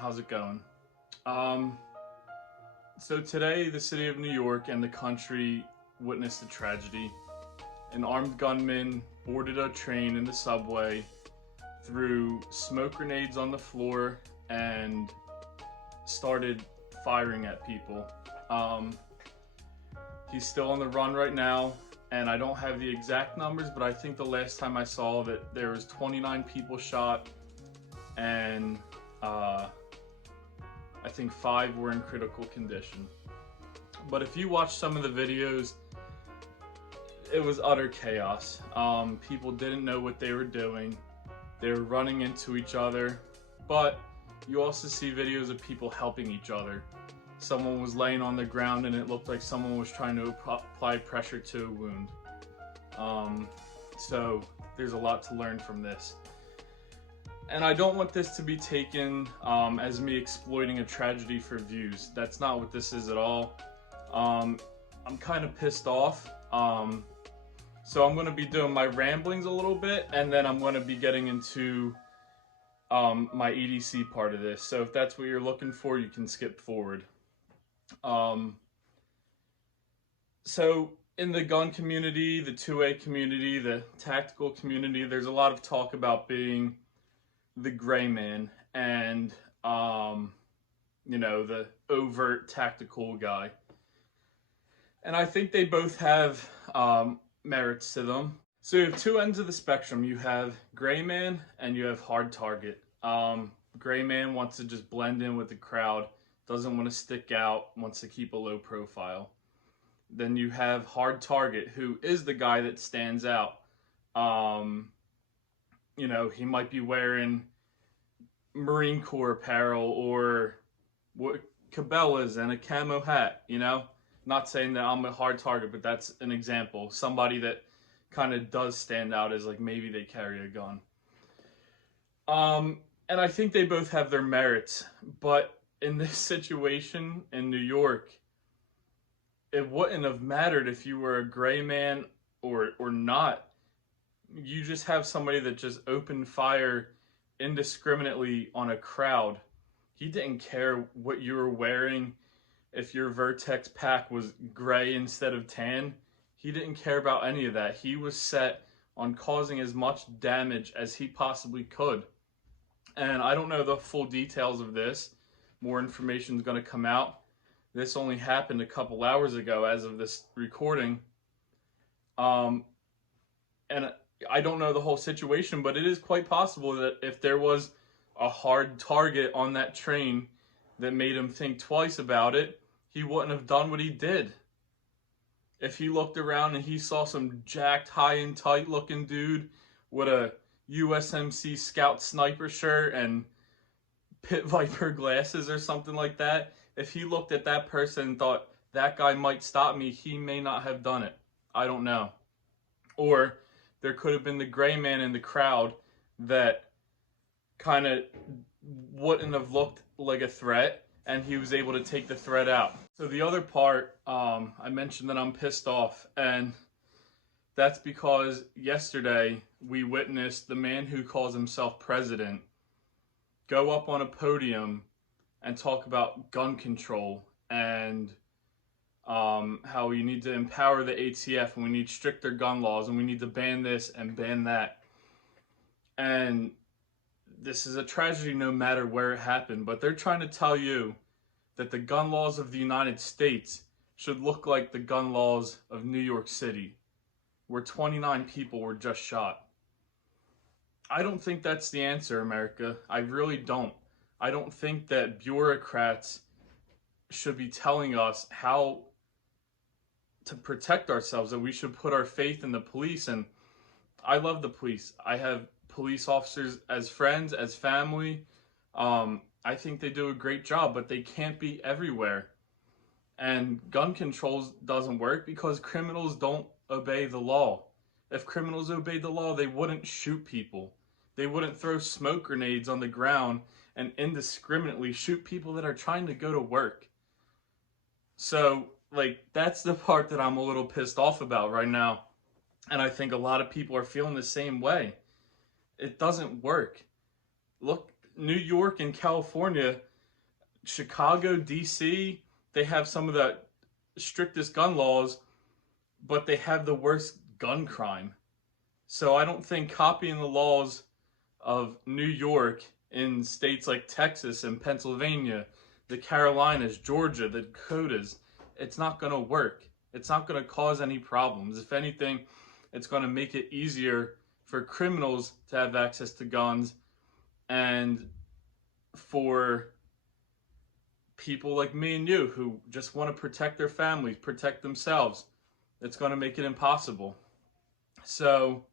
how's it going? Um, so today, the city of New York and the country witnessed a tragedy. An armed gunman boarded a train in the subway, threw smoke grenades on the floor, and started firing at people. Um, he's still on the run right now, and I don't have the exact numbers, but I think the last time I saw that there was 29 people shot, and I think 5 were in critical condition. But if you watch some of the videos, it was utter chaos. People didn't know what they were doing. They were running into each other. But you also see videos of people helping each other. Someone was laying on the ground and it looked like someone was trying to apply pressure to a wound. So there's a lot to learn from this. And I don't want this to be taken as me exploiting a tragedy for views. That's not what this is at all. I'm kind of pissed off. So I'm going to be doing my ramblings a little bit, and then I'm going to be getting into my EDC part of this. So if that's what you're looking for, you can skip forward. So in the gun community, the 2A community, the tactical community, there's a lot of talk about being the gray man and the overt tactical guy, and I think they both have merits to them. So you have two ends of the spectrum. You have gray man and you have hard target. Gray man wants to just blend in with the crowd, doesn't want to stick out, wants to keep a low profile. Then you have hard target, who is the guy that stands out. He might be wearing Marine Corps apparel or what Cabela's and a camo hat, Not saying that I'm a hard target, but that's an example. Somebody that kind of does stand out as like maybe they carry a gun. And I think they both have their merits, but in this situation in New York, it wouldn't have mattered if you were a gray man or not. You just have somebody that just opened fire indiscriminately on a crowd. He didn't care what you were wearing. If your Vertex pack was gray instead of tan, he didn't care about any of that. He was set on causing as much damage as he possibly could. And I don't know the full details of this. More information is going to come out. This only happened a couple hours ago as of this recording. And I don't know the whole situation, but it is quite possible that if there was a hard target on that train that made him think twice about it, he wouldn't have done what he did. If he looked around and he saw some jacked, high and tight looking dude with a USMC Scout sniper shirt and Pit Viper glasses or something like that, if he looked at that person and thought, that guy might stop me, he may not have done it. I don't know. Or there could have been the gray man in the crowd that kind of wouldn't have looked like a threat, and he was able to take the threat out. So the other part, I mentioned that I'm pissed off, and that's because yesterday we witnessed the man who calls himself president go up on a podium and talk about gun control and how we need to empower the ATF and we need stricter gun laws and we need to ban this and ban that. And this is a tragedy no matter where it happened, but they're trying to tell you that the gun laws of the United States should look like the gun laws of New York City, where 29 people were just shot. I don't think that's the answer, America. I really don't. I don't think that bureaucrats should be telling us how to protect ourselves, that we should put our faith in the police. And I love the police. I have police officers as friends, as family. I think they do a great job, but they can't be everywhere. And gun control doesn't work because criminals don't obey the law. If criminals obeyed the law, they wouldn't shoot people. They wouldn't throw smoke grenades on the ground and indiscriminately shoot people that are trying to go to work. So, that's the part that I'm a little pissed off about right now. And I think a lot of people are feeling the same way. It doesn't work. Look, New York and California, Chicago, DC, they have some of the strictest gun laws, but they have the worst gun crime. So I don't think copying the laws of New York in states like Texas and Pennsylvania, the Carolinas, Georgia, the Dakotas, it's not going to work. It's not going to cause any problems. If anything, it's going to make it easier for criminals to have access to guns, and for people like me and you who just want to protect their families, protect themselves, it's going to make it impossible. So,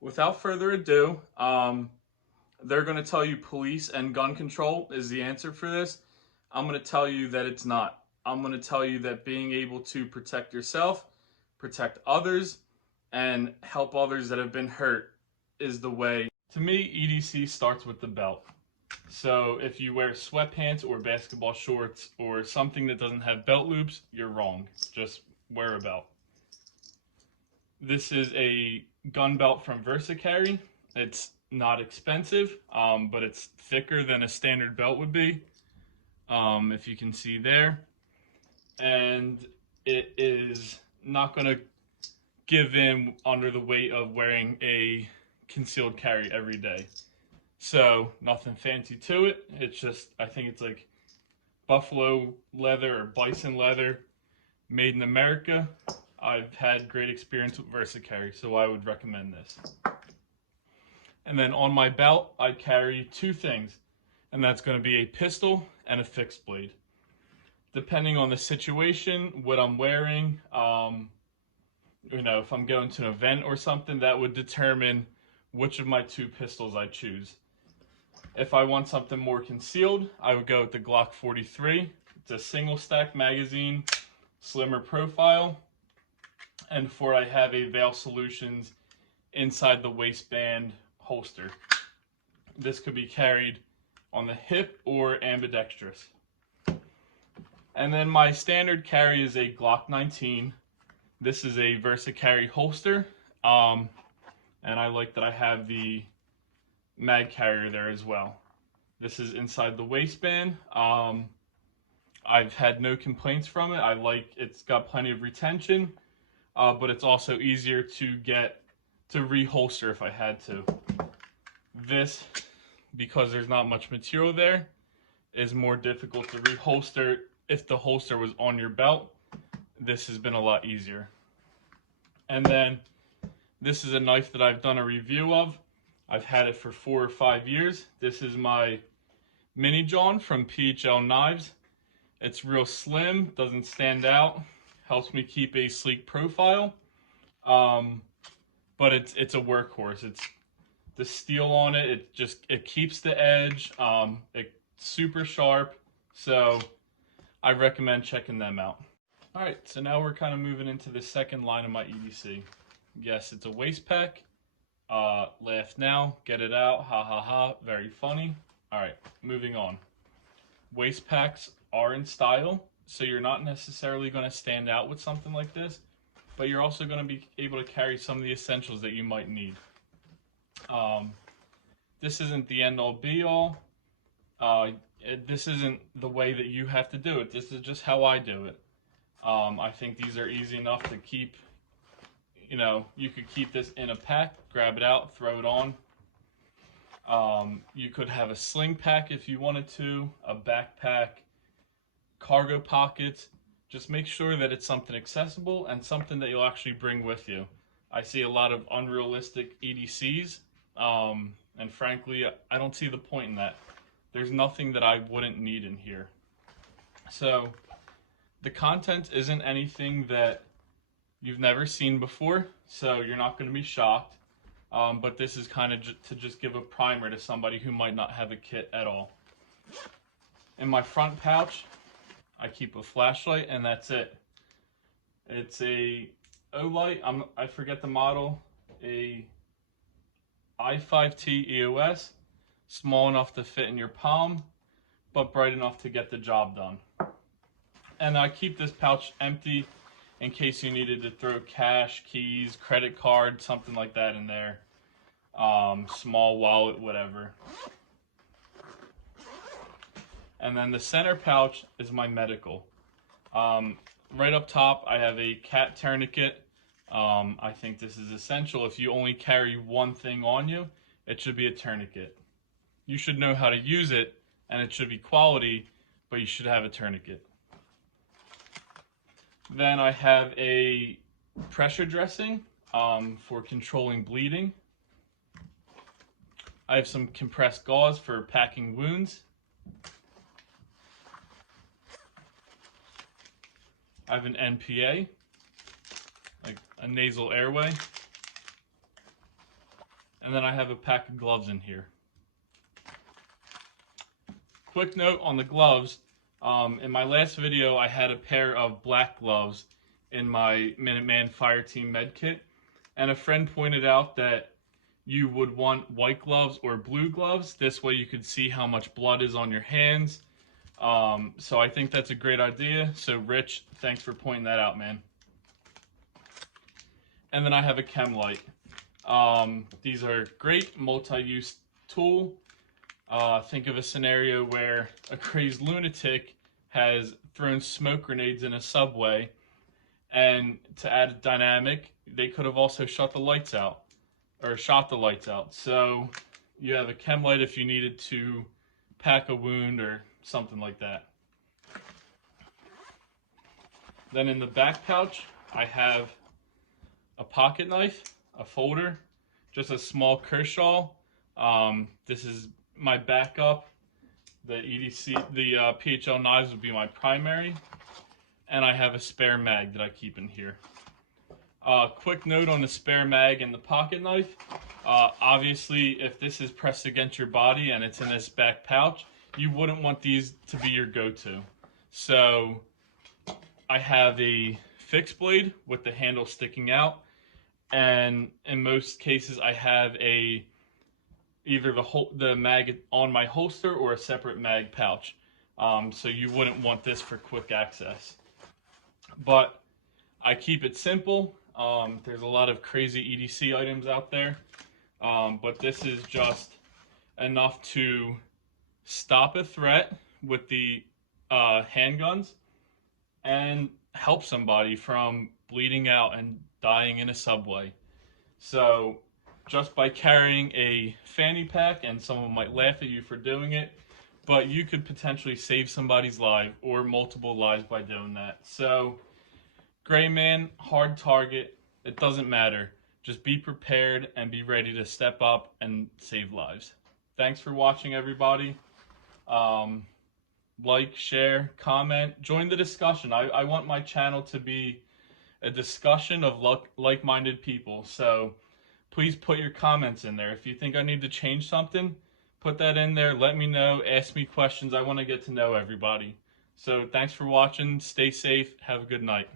without further ado, they're going to tell you police and gun control is the answer for this. I'm going to tell you that it's not. I'm going to tell you that being able to protect yourself, protect others, and help others that have been hurt is the way. To me, EDC starts with the belt. So if you wear sweatpants or basketball shorts or something that doesn't have belt loops, you're wrong. Just wear a belt. This is a gun belt from VersaCarry. It's not expensive, but it's thicker than a standard belt would be, if you can see there. And it is not going to give in under the weight of wearing a concealed carry every day. So nothing fancy to it. It's just, I think it's like buffalo leather or bison leather, made in America. I've had great experience with VersaCarry, so I would recommend this. And then on my belt, I carry two things, and that's going to be a pistol and a fixed blade. Depending on the situation, what I'm wearing, if I'm going to an event or something, that would determine which of my two pistols I choose. If I want something more concealed, I would go with the Glock 43. It's a single stack magazine, slimmer profile, and I have a Veil Solutions inside the waistband holster. This could be carried on the hip or ambidextrous. And then my standard carry is a Glock 19. This is a VersaCarry holster, and I like that I have the mag carrier there as well. This is inside the waistband. I've had no complaints from it. It's got plenty of retention, but it's also easier to get to reholster if I had to. This, because there's not much material there, is more difficult to reholster. If the holster was on your belt, this has been a lot easier. And then this is a knife that I've done a review of. I've had it for 4 or 5 years. This is my Mini John from PHL Knives. It's real slim, doesn't stand out, helps me keep a sleek profile. But it's a workhorse. It's the steel on it. It keeps the edge. It's super sharp. So I recommend checking them out. All right, so now we're kind of moving into the second line of my EDC. Yes, it's a waist pack. Laugh now, get it out, ha ha ha, very funny. All right, moving on. Waist packs are in style, so you're not necessarily going to stand out with something like this, but you're also going to be able to carry some of the essentials that you might need. This isn't the end-all be-all. This isn't the way that you have to do it. This is just how I do it. I think these are easy enough to keep. You could keep this in a pack, grab it out, throw it on. You could have a sling pack if you wanted to, a backpack, cargo pockets. Just make sure that it's something accessible and something that you'll actually bring with you. I see a lot of unrealistic EDCs, and frankly, I don't see the point in that. There's nothing that I wouldn't need in here. So the content isn't anything that you've never seen before, so you're not going to be shocked. But this is kind of to just give a primer to somebody who might not have a kit at all. In my front pouch, I keep a flashlight, and that's it. It's a Olight, I forget the model, a i5T EOS, small enough to fit in your palm, but bright enough to get the job done. And I keep this pouch empty in case you needed to throw cash, keys, credit card, something like that in there. Small wallet, whatever. And then the center pouch is my medical. Right up top, I have a cat tourniquet. I think this is essential. If you only carry one thing on you, it should be a tourniquet. You should know how to use it, and it should be quality, but you should have a tourniquet. Then I have a pressure dressing for controlling bleeding. I have some compressed gauze for packing wounds. I have an NPA, like a nasal airway. And then I have a pack of gloves in here. Quick note on the gloves. In my last video, I had a pair of black gloves in my Minuteman Fire Team med kit. And a friend pointed out that you would want white gloves or blue gloves. This way you could see how much blood is on your hands. So I think that's a great idea. So Rich, thanks for pointing that out, man. And then I have a chem light. These are great multi-use tool. Think of a scenario where a crazed lunatic has thrown smoke grenades in a subway, and to add a dynamic, they could have also shut the lights out, or shot the lights out. So you have a chem light if you needed to pack a wound or something like that. Then in the back pouch, I have a pocket knife, a folder, just a small Kershaw. This is my backup. The EDC, the PHL knives would be my primary. And I have a spare mag that I keep in here. Quick note on the spare mag and the pocket knife. Obviously, if this is pressed against your body and it's in this back pouch, you wouldn't want these to be your go-to. So I have a fixed blade with the handle sticking out. And in most cases, I have either the mag on my holster or a separate mag pouch. So you wouldn't want this for quick access. But I keep it simple. There's a lot of crazy EDC items out there. But this is just enough to stop a threat with the handguns and help somebody from bleeding out and dying in a subway. So just by carrying a fanny pack, and someone might laugh at you for doing it, but you could potentially save somebody's life or multiple lives by doing that. So gray man, hard target, it doesn't matter. Just be prepared and be ready to step up and save lives. Thanks for watching, everybody. Like, share, comment, join the discussion. I want my channel to be a discussion of like-minded people. So please put your comments in there. If you think I need to change something, put that in there. Let me know. Ask me questions. I want to get to know everybody. So thanks for watching. Stay safe. Have a good night.